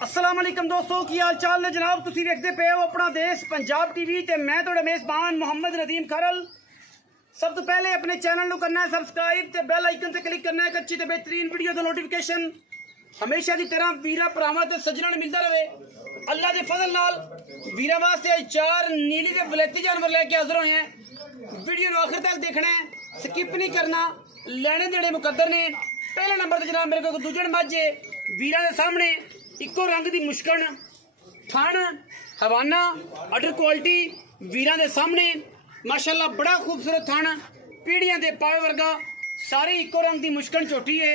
अस्सलाम वालेकुम दोस्तों की हाल चाल ने जनाब। तुसी देखते पे हो अपना देश पंजाब टीवी ते मैं थोड़े मेजबान मोहम्मद नदीम खरल। सब तो पहले अपने चैनल को करना है सब्सक्राइब ते बेल आइकन से क्लिक करना है। अच्छी ते बेहतरीन वीडियो का नोटिफिकेशन हमेशा की तरह वीरा भरावां ते सज्जणां नूं मिलता रहे। अल्लाह के फजल नाल वीरा वास्ते आज 4 नीली ते वलैती जानवर लेके हाजिर होए हैं। वीडियो नूं आखिर तक देखना है, स्किप नहीं करना। लेने देने मुकद्दर ने। पहले नंबर ते जनाब मेरे को दूजे मझ वीरा के सामने इको रंग की मुश्कन थन हवाना अडर क्वालिटी वीरां दे सामने माशाल्लाह बड़ा खूबसूरत थन पीढ़ियां दे पावे वर्गा सारी इको रंग की मुश्कन झोटी है।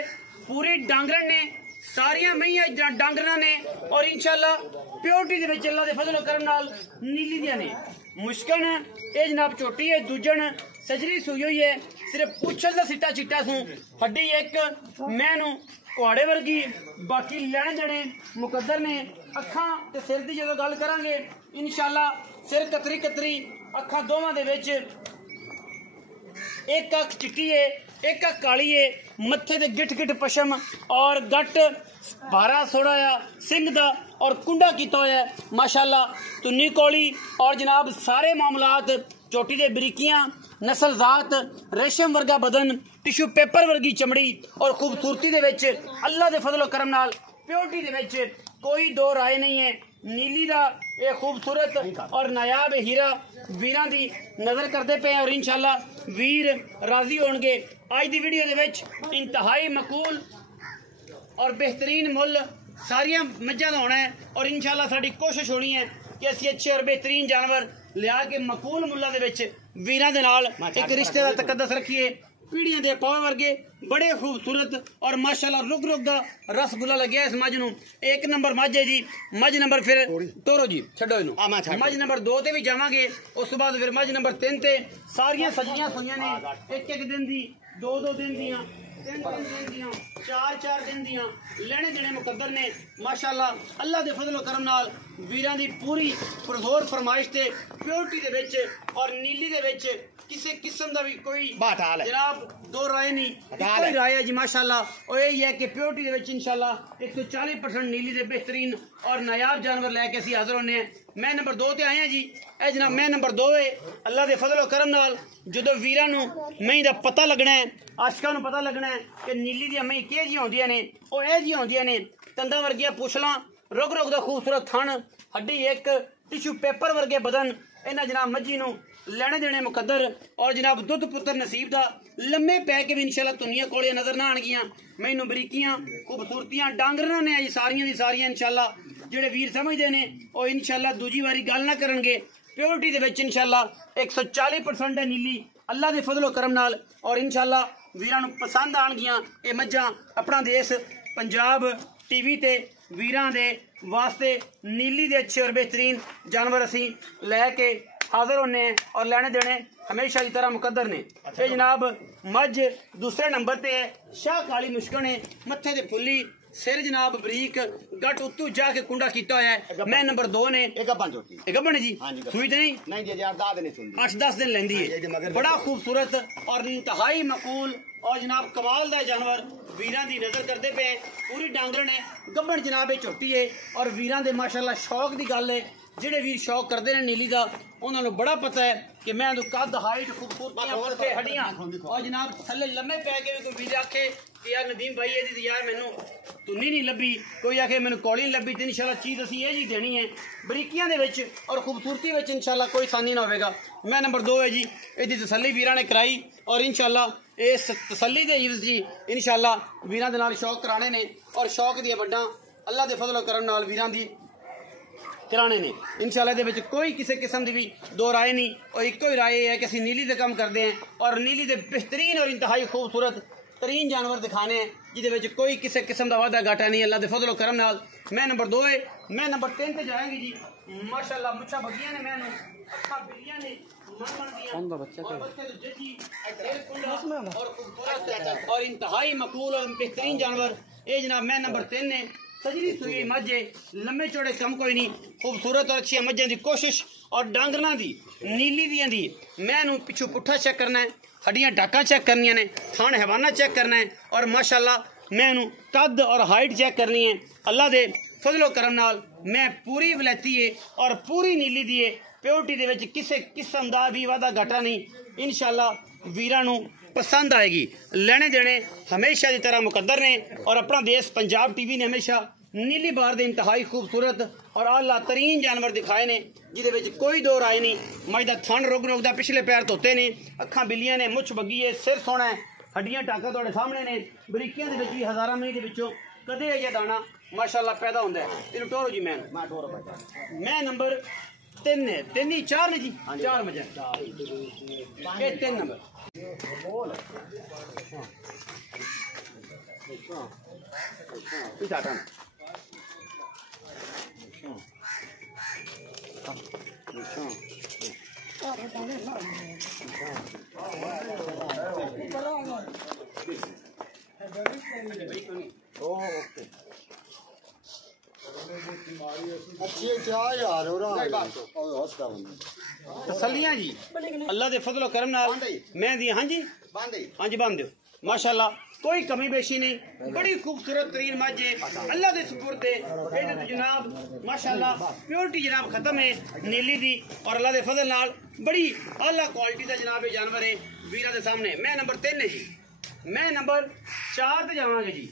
पूरी डांगरन ने सारिया मईयां डांगरना ने और इंशाल्लाह प्योरिटी दे विच अल्लाह दे फजल करम नाल नीली दियां ने मुश्कन ये जनाब झोटी है। दूजन सजरी सुई हुई है, सिर्फ पुछल दा सिट्टा चिट्टा सूं हड्डी एक मैनू कुआड़े वर्गी बाकी लैने देने मुकद्दर ने। अखां ते सिर दी जो गल करांगे इंशाल्लाह सिर कतरी कतरी अखां दोवां दे विच एक अख चिट्टी है एक अख काली है। मत्थे ते गिट गिट पशम और गट भारा थोड़ा आ सिंह दा और कुंडा किया होया है माशाल्लाह तुन्नी कौली और जनाब सारे मामलात चोटी दे बरीकियां नस्ल जात रेशम वर्गा बदन टिश्यू पेपर वर्गी चमड़ी और खूबसूरती दे विच अल्लाह दे फजलो करम नाल प्योरिटी दे विच कोई दो राय नहीं है। नीली दा ये खूबसूरत और नायाब हीरा वीरां दी नजर करते पे और इंशाल्लाह वीर राजी होणगे। आज दी वीडियो दे विच इंतहाई मकूल और बेहतरीन मुल सारिया मज्जां दा होना है और इंशाल्लाह साडी कोशिश होनी है कि असीं अच्छे और बेहतरीन जानवर लिया के मकूल मुल्लां दे विच वीरां दे नाल एक रिश्ते दा तकद्दस रखिए। पीढ़ियां दे पावे वर्गे बड़े खूबसूरत और माशाल्लाह रुक रुक दा रसगुल्ला लग्या इस मझ नूं। एक नंबर मझ है जी, मझ नंबर फिर तोरो जी छड्डो इनू मझ नंबर 2 ते भी जावांगे। उस तो बाद फिर मझ नंबर 3 ते सारियां सजियां सुइयां ने एक एक दिन दी 2-2 दिन दियां 3-3 दिन दियां 4-4 दिन दियां लेने देने मुकद्दर ने माशाल्लाह अल्लाह दे फजलो करम नाल वीरां दी पूरी पुरजोर फरमाइश ते प्योरिटी दे विच और नीली दे विच किसी किस्म का भी कोई जनाब दो राय नहीं कोई राय है जी माशाल्लाह। और यही है कि प्योरिटी दे विच इंशाल्लाह 140% नीली दे बेहतरीन और नायाब जानवर लैके असीं हाजिर होने हैं। मैं नंबर 2 ते आए हैं जी। ए जनाब मैं नंबर 2 है अल्लाह दे फजलो करम नाल जो वीरां नूं मई दा पता लगना है आशकां नूं पता लगना है कि नीली दी मई किह जी होंदियां ने ओ ए जी होंदियां ने तंदा वर्गियां पुछलां रुग रुग दा खूबसूरत थन हड्डी एक टिश्यू पेपर वर्गे बदन इन्हां जनाब मज्जी नूं लेने देने मुकद्दर और जनाब दुध पुत्र नसीब दा लम्मे पै के भी इंशाल्लाह तुनिया कोले नजर ना आनगियां। मैनू बरीकियां खूबसूरतियां डांगरना ने अज सारियां दी सारियां इंशाल्लाह जेड़े वीर समझदे ने ओ इंशाल्लाह दूजी वारी गल ना करनगे। प्योरिटी दे विच इंशाल्लाह 140% है नीली अल्लाह दे फजलो करम नाल और इंशाल्लाह वीरां नूं पसंद आनगियां। ये मज्जां अपना देश पंजाब टीवी ते वीरां दे वास्ते नीली दे अच्छे और बेहतरीन जानवर असीं लैके हाजिर होने और लेने देने हमेशा की तरह मुकद्दर ने। ये जनाब मझ दूसरे नंबर पे है शाह काली मुश्कन है मत्थे ते फुल्ली सिर जनाब बरीक गट उत्तू जाके कुंडा किया होया है। मैं नंबर 2 ने गब्बन जी सुई तो नहीं 8-10 दिन लेंदी है। बड़ा खूबसूरत और इंतहाई मकूल और जनाब कमाल दा जानवर वीरां दी नजर करते पे पूरी डांगरन है गब्बन जनाब ये झोटी है और वीरां दे माशाल्लाह शौक की गल है। जेडे वीर शौक करते हैं नीली का उन्होंने बड़ा पता है कि मैं कद हाइट खूबसूरती हड्डियां और जनाब थले लम्बे पै के कोई वीर आखे कि यार नदीम भाई ये यार मैनू तुन्नी नहीं लभी कोई आखे मैनू कौड़ी नहीं लभी तो इंशाल्लाह चीज़ असी ये जी देनी है बरीकियां दे विच और खूबसूरती विच इंशाल्लाह कोई सानी ना होगा। मैं नंबर 2 है जी इसकी तसल्ली वीरां ने कराई और इंशाल्लाह इस तसल्ली दे हिफ्ज़ जी इंशाल्लाह वीरां दे नाल शौक कराने ने और शौक दी वड्डां अल्लाह दे फजलो करम नाल वीरां दी कराने ने इंशाल्लाह दे विच कोई किसी किस्म की भी दो राय नहीं और इको ही राय है कि असीं नीली दे कम करते हैं और नीली दे बेहतरीन और इंतहाई खूबसूरत तरीन जानवर दिखाने हैं जिहदे विच कोई किसी किस्म का वादा घाटा नहीं अल्लाह दे फजलो करम नाल। मैं नंबर 2 है मैं नंबर 3 ते जाएंगी जी माशाल्लाह मुच्छां बगियां ने मैनू अखां बिल्लियां ने और इंतहाई मकबूल और बेहतरीन जानवर ये जनाब मैं नंबर 3 ने सजरी सुई मझे लम्बे चौड़े कम कोई नहीं खूबसूरत और अच्छी मझे की कोशिश और डांगरना दी नीली दियां दी मैं पिछू पुट्ठा चेक करना है हड्डियां डाका चेक करनिया ने थान हैवाना चेक करना है और माशाल्लाह मैं कद और हाइट चेक करनी है। अल्लाह दे फजलो करम नाल मैं पूरी वलैती है और पूरी नीली दी है प्योरिटी दे विच किसी किस्म दा भी वादा घाटा नहीं। इंशाअल्लाह वीरां नूं पसंद आएगी। लेने देने हमेशा की तरह मुकद्दर ने और अपना देश पंजाब टीवी ने हमेशा नीली बार दे इंतहाई खूबसूरत और आला तरीन जानवर दिखाए ने जिदे विच कोई दो राय नहीं। मज दा थन रुग रुगदा पिछले पैर धोते ने, अखां बिल्लियां ने, मुछ बग्गी है, सिर सोना है, हड्डियां टाका तुहाडे सामने ने। बरीकियां दे विच भी हज़ारां मई दे विचों कदे अजे दाना माशाअल्लाह पैदा हुंदा है। इहनूं टोरो जी मैं नंबर 3 है, 3 ही 4 ने जी, 4 मजा ये 3 नंबर तसलियां जी अल्लाह दे फजलो करम नाल मैं दी। हाँ जी हाँ जी बांध दो माशाअल्लाह, कोई कमी बेशी नहीं, बड़ी खूबसूरत तरीन मज है अल्लाह दे सुपुर्द है। जनाब माशाअल्लाह प्योरिटी जनाब खत्म है नीली दी और अल्लाह दे फजल नाल बड़ी आला क्वालिटी का जनाब ये जानवर है वीरा दे सामने। मैं नंबर 3 है जी, मैं नंबर 4 ते जावांगे जी।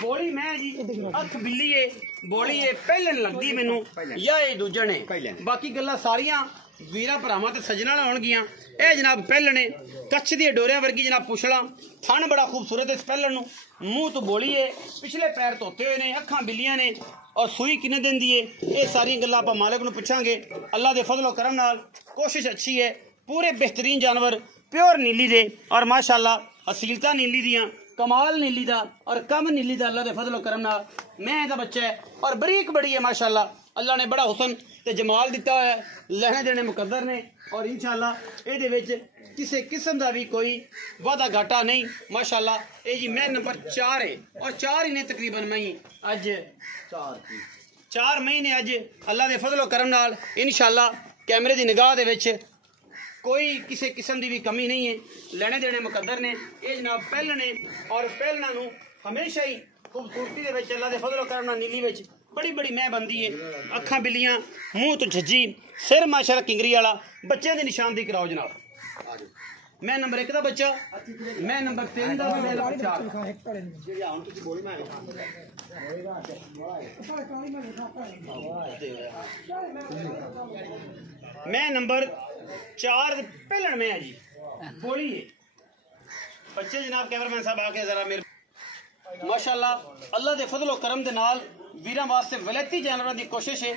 बोली मैं जी अख बिल्ली है, बोली है पहले लगदी मैनू या ये दूजन है, बाकी गल्लां सारियां वीरा भरावां ते सजना नाल होणगियां। ए जनाब पहले ने कच्छ दी डोरियां वर्गी जनाब पुछला, थन बड़ा खूबसूरत है इस पहले नूं, मुंह तो बोली है, पिछले पैर धोते हुए ने, अखां बिल्लियां ने और सूई किन्ने दिन दी है। ये सारी गल्लां आपां मालिक नूं पुछांगे। अल्लाह दे फजलो करम नाल कोशिश अच्छी है, पूरे बेहतरीन जानवर प्योर नीली दे और माशाअल्लाह असीलता नीली दियां, कमाल नीली दा और कम नीली दा अल्लाह दे फजलो करम नाल मैं दा बच्चा है और बरीक बड़ी है माशाअल्लाह। अल्लाह ने बड़ा हुसन ते जमाल दिता है, लहने देने मुकद्दर ने और इंशाअल्लाह इहदे विच किसी किस्म का भी कोई वादा घाटा नहीं माशाअल्लाह। ये जी मैं नंबर 4 है और 4 ही ने तकरीबन मई अज 4 महीने अज अल्लाह दे फजलो करम नाल इंशाअल्लाह कैमरे की निगाह दे विच कोई किसी किस्म की भी कमी नहीं है, लेने देने मुकद्दर ने। ये जनाब पहले ने और पहलना नूं हमेशा ही खूबसूरती दे विच अल्लाह दे फजलो करम नाल नीली विच बड़ी बड़ी मैं बनती है, अखां बिल्लियां, मुंह तो झज्जी, सिर माशाअल्लाह किंगरी वाला, बच्चे की निशानदी कराओ जनाब। मैं नंबर 1 का बच्चा, मैं नंबर 3 का, मैं नंबर 4 मैं नंबर 4 पहले में है जी। बोलिए बच्चे जनाब कैमरामैन साहब आके जरा मेरे माशाअल्लाह अल्लाह दे फजलो करम दे नाल वीरां वास्ते वलैती जानवरां दी कोशिश है।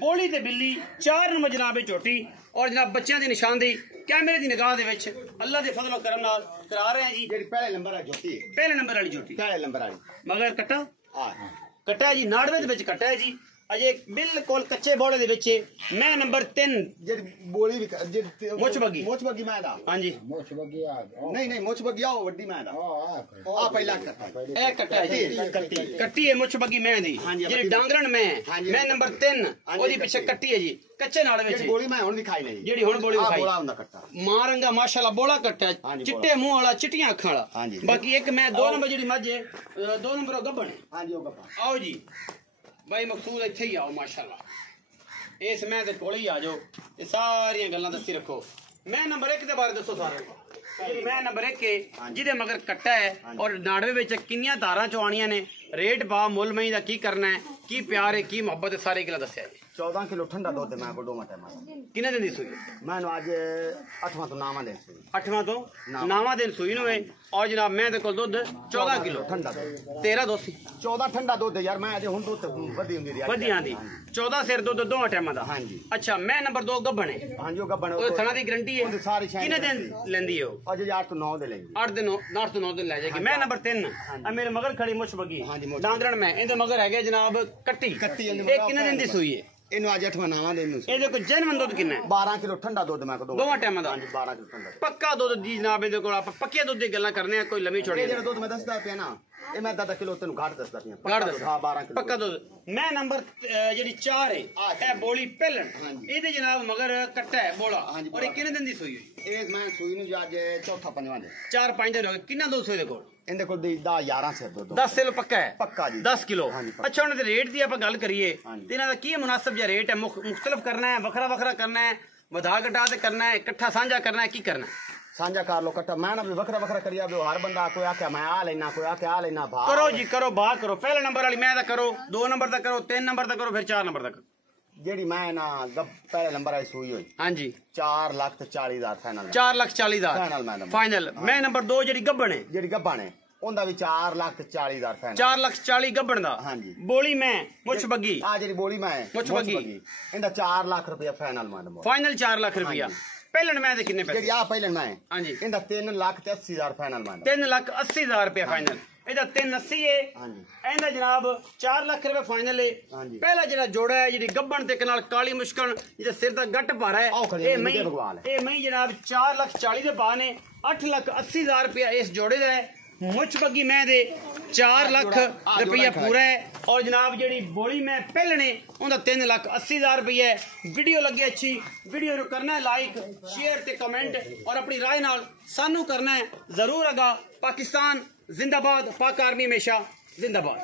बोली ते बिल्ली 4 नंबर जनाब झोटी और जनाब बच्चों की निशानदेही कैमरे की निगाह दे विच अल्लाह दे फजलो करम नाल करा रहे हैं जी। जेडी पहले नंबर वाली झोटी है, पहले नंबर वाली झोटी, पहले नंबर वाली मगर कट्टा हां कट्टा जी, नाड़वे दे विच कट्टा है जी, अजे बिल्कुल कच्चे बोले दे विच। मैं नंबर 3 जेडी बोली भी जेडी मुछ बगी मैं दा। हां जी मुछ बगी आ नहीं मुछ बगी आ वड्डी मैं दा। आ पहला कट्टा ए कट्टा है जी, कट्टी है मुछ बगी मैं दी जेडी डांगरन मैं नंबर 3 ओदी पीछे कट्टी है जी, कच्चे नाड़े विच बोली मैं हुन दिखाई नहीं जेडी हुन बोली दिखाई बोला हुंदा कट्टा मां रंगा माशाअल्लाह बोला कट्टा चिट्टे मुंह वाला चिट्टियां अखां वाला। बाकी एक मैं 2 नंबर जेडी मज है 2 नंबर गब्बन है। हां जी ओ गब्बन आओ जी भाई मकसूद इत्थे ही आओ माशाअल्लाह, इस मैं ते कोल ही आ जाओ, ये सारियां गल्लां दस्सी रखो। मैं नंबर 1 के बारे दसो सारे। मैं नंबर 1 के जिदे मगर कट्टा है और नाड़वे विच किन्नियां धारां चवाणियां ने, रेट बा मुल मई दा की करना है, की प्यार है, की मोहब्बत है, सारी गल्लां दस्सिया जी। 14 किलो ठंडा दूध मैं बड़ो मटे मैं किन्ने दिन दी सूई? मैं आज 8वां तो 9वां दिन सूई, 8वां तो 9वां दिन सूई नु है और जनाब मैं ते कोल दूध 14 किलो ठंडा दूध, 13 दोसी 14 ठंडा दूध यार। मैं अजे हुन दूध वधी हुंदी दी वधियां दी 14 सिर दूध दोवां टाइमां दा। हां जी अच्छा मैं नंबर 2 गब्बन है। हां जी ओ गब्बन ओ थना दी गारंटी है सारी शायद किन्ने दिन लेंदी हो? अजे 8 तो 9 दे लेंगी, 8 दिन 8 तो 9 दिन ले जाएगी। मैं नंबर 3 आ मेरे मगर खड़ी मुछ बगी डांगरन में इंदे मगर है जनाब कट्टी एक किन्ने दिन दी सूई है? इनु आज 8वां 9वां दिन नु ए देखो जन्म दुध किन्ना है? 12 किलो ठंडा दूध मैं को दोवां टाइमां दा। हां जी 12 किलो ठंडा पक्का दूध दी जनाब इहदे कोल आप पक्के दूध दी गल्लां करने आ, कोई लमी छोड़ी जेड़ा दूध मैं दसदा पिया ना ਇਹ ਮੈਂ 10 ਕਿਲੋ ਤੈਨੂੰ ਘਾਟ ਦੱਸਦਾ ਪਿਆ ਘਾਟ ਦੱਸ ਹਾਂ 12 ਕਿਲੋ ਪੱਕਾ ਦੁੱਧ। ਮੈਂ ਨੰਬਰ ਜਿਹੜੀ 4 ਹੈ ਇਹ ਬੋਲੀ ਪਹਿਲਣ ਇਹਦੇ ਜਨਾਬ ਮਗਰ ਕੱਟਾ ਹੈ ਬੋਲਾ ਔਰ ਇਹ ਕਿੰਨੇ ਦਿਨ ਦੀ ਸੂਈ ਹੋਈ? ਇਹ ਮੈਂ ਸੂਈ ਨੂੰ ਅੱਜ ਚੌਥਾ ਪੰਜਵਾਂ ਦੇ 4-5 ਦਿਨ ਹੋ ਗਏ। ਕਿੰਨਾ ਦੁੱਧ ਸੂਈ ਦੇ ਕੋਲ? ਇਹਦੇ ਕੋਲ 10-11 ਸਿਰ ਦੁੱਧ 10 ਕਿਲੋ ਪੱਕਾ ਹੈ? ਪੱਕਾ ਜੀ 10 ਕਿਲੋ। ਅੱਛਾ ਉਹਨਾਂ ਦੇ ਰੇਟ ਦੀ ਆਪਾਂ ਗੱਲ ਕਰੀਏ ਹਾਂਜੀ। ਤੇ ਇਹਨਾਂ ਦਾ ਕੀ ਮੁਨਾਸਬ ਜਿਹਾ ਰੇਟ ਹੈ? ਮੁਖਤਲਫ ਕਰਨਾ ਹੈ, ਵੱਖਰਾ ਵੱਖਰਾ ਕਰਨਾ ਹੈ, ਵਧਾ ਘਟਾ ਤੇ ਕਰਨਾ ਹੈ, ਇਕੱਠਾ ਸਾਂਝਾ ਕਰਨਾ ਹੈ, ਕੀ ਕਰਨਾ ਹੈ? ਸਾਂਝਾ ਕਰ ਲੋ ਕੱਟਾ ਮੈਂ ਨਾ ਵੀ ਵੱਖਰਾ ਵੱਖਰਾ ਕਰਿਆ ਵੀ ਹਰ ਬੰਦਾ ਕੋਈ ਆਖਿਆ ਮੈਂ ਆ ਲੈਣਾ ਕੋਈ ਆਖਿਆ ਆ ਲੈਣਾ ਭਾ ਕਰੋ ਜੀ ਕਰੋ ਬਾਹਰ ਕਰੋ। ਪਹਿਲੇ ਨੰਬਰ ਵਾਲੀ ਮੈਂ ਤਾਂ ਕਰੋ, 2 ਨੰਬਰ ਦਾ ਕਰੋ, 3 ਨੰਬਰ ਦਾ ਕਰੋ, ਫਿਰ 4 ਨੰਬਰ ਦਾ ਕਰੋ। ਜਿਹੜੀ ਮੈਂ ਨਾ ਪਹਿਲੇ ਨੰਬਰ ਆਈ ਸੂਈ ਹੋਈ ਹਾਂਜੀ 4,40,000 ਫਾਈਨਲ 4,40,000 ਫਾਈਨਲ ਫਾਈਨਲ। ਮੈਂ ਨੰਬਰ 2 ਜਿਹੜੀ ਗੱਬਣ ਹੈ ਜਿਹੜੀ ਗੱਬਾ ਨੇ ਉਹਦਾ ਵੀ 4,40,000 ਫਾਈਨਲ 4,40,000 ਗੱਬਣ ਦਾ। ਹਾਂਜੀ ਬੋਲੀ ਮੈਂ ਮੁੱਛ ਬੱਗੀ ਆ ਜਿਹੜੀ ਬੋਲੀ ਮੈਂ ਮੁੱਛ ਬੱਗੀ ਇਹਦਾ 4 ਲੱਖ ਰੁਪਇਆ ਫਾਈਨਲ ਮੈਂ ਫਾਈਨਲ 4 ਲੱਖ ਰੁਪਇਆ। ਪਹਿਲਣ ਮੈਂ ਦੇ ਕਿੰਨੇ ਪੈਸੇ? ਜਿਹੜੀ ਆ ਪਹਿਲੇ ਮੈਂ ਹਾਂਜੀ ਇਹਦਾ 3,80,000 ਫਾਈਨਲ ਮੈਂ 3,80,000 ਰੁਪਇਆ ਫਾਈਨਲ। ਇਹਦਾ 380 ਹੈ। ਹਾਂਜੀ ਇਹਦਾ ਜਨਾਬ 4 ਲੱਖ ਰੁਪਏ ਫਾਈਨਲ ਹੈ। ਹਾਂਜੀ ਪਹਿਲਾ ਜਿਹੜਾ ਜੋੜਾ ਹੈ ਜਿਹੜੀ ਗੱਬਣ ਤੇ ਨਾਲ ਕਾਲੀ ਮੁਸ਼ਕਲ ਜਿਹਦੇ ਸਿਰ ਦਾ ਗੱਟ ਭਾਰਾ ਹੈ ਇਹ ਮਈ ਜਨਾਬ 4,40,000 ਦੇ ਪਾ ਨੇ। 8,80,000 ਰੁਪਇਆ ਇਸ ਜੋੜੇ ਦਾ ਹੈ। ਮੁੱਛ ਬੱਗੀ ਮੈਂ ਦੇ 4 ਲੱਖ ਰੁਪਇਆ ਪੂਰਾ ਹੈ। ਔਰ ਜਨਾਬ ਜਿਹੜੀ ਬੋਲੀ ਮੈਂ ਪਹਿਲਣੇ ਉਹਦਾ 3,80,000 ਰੁਪਇਆ ਹੈ। ਵੀਡੀਓ ਲੱਗੇ ਅੱਛੀ ਵੀਡੀਓ ਨੂੰ ਕਰਨਾ ਹੈ ਲਾਈਕ शेयर ਤੇ ਕਮੈਂਟ ਔਰ ਆਪਣੀ ਰਾਏ ਨਾਲ ਸਾਨੂੰ ਕਰਨਾ ਹੈ ਜ਼ਰੂਰ। ਅਗਾ ਪਾਕਿस्तान जिंदाबाद, पाक आर्मी हमेशा जिंदाबाद।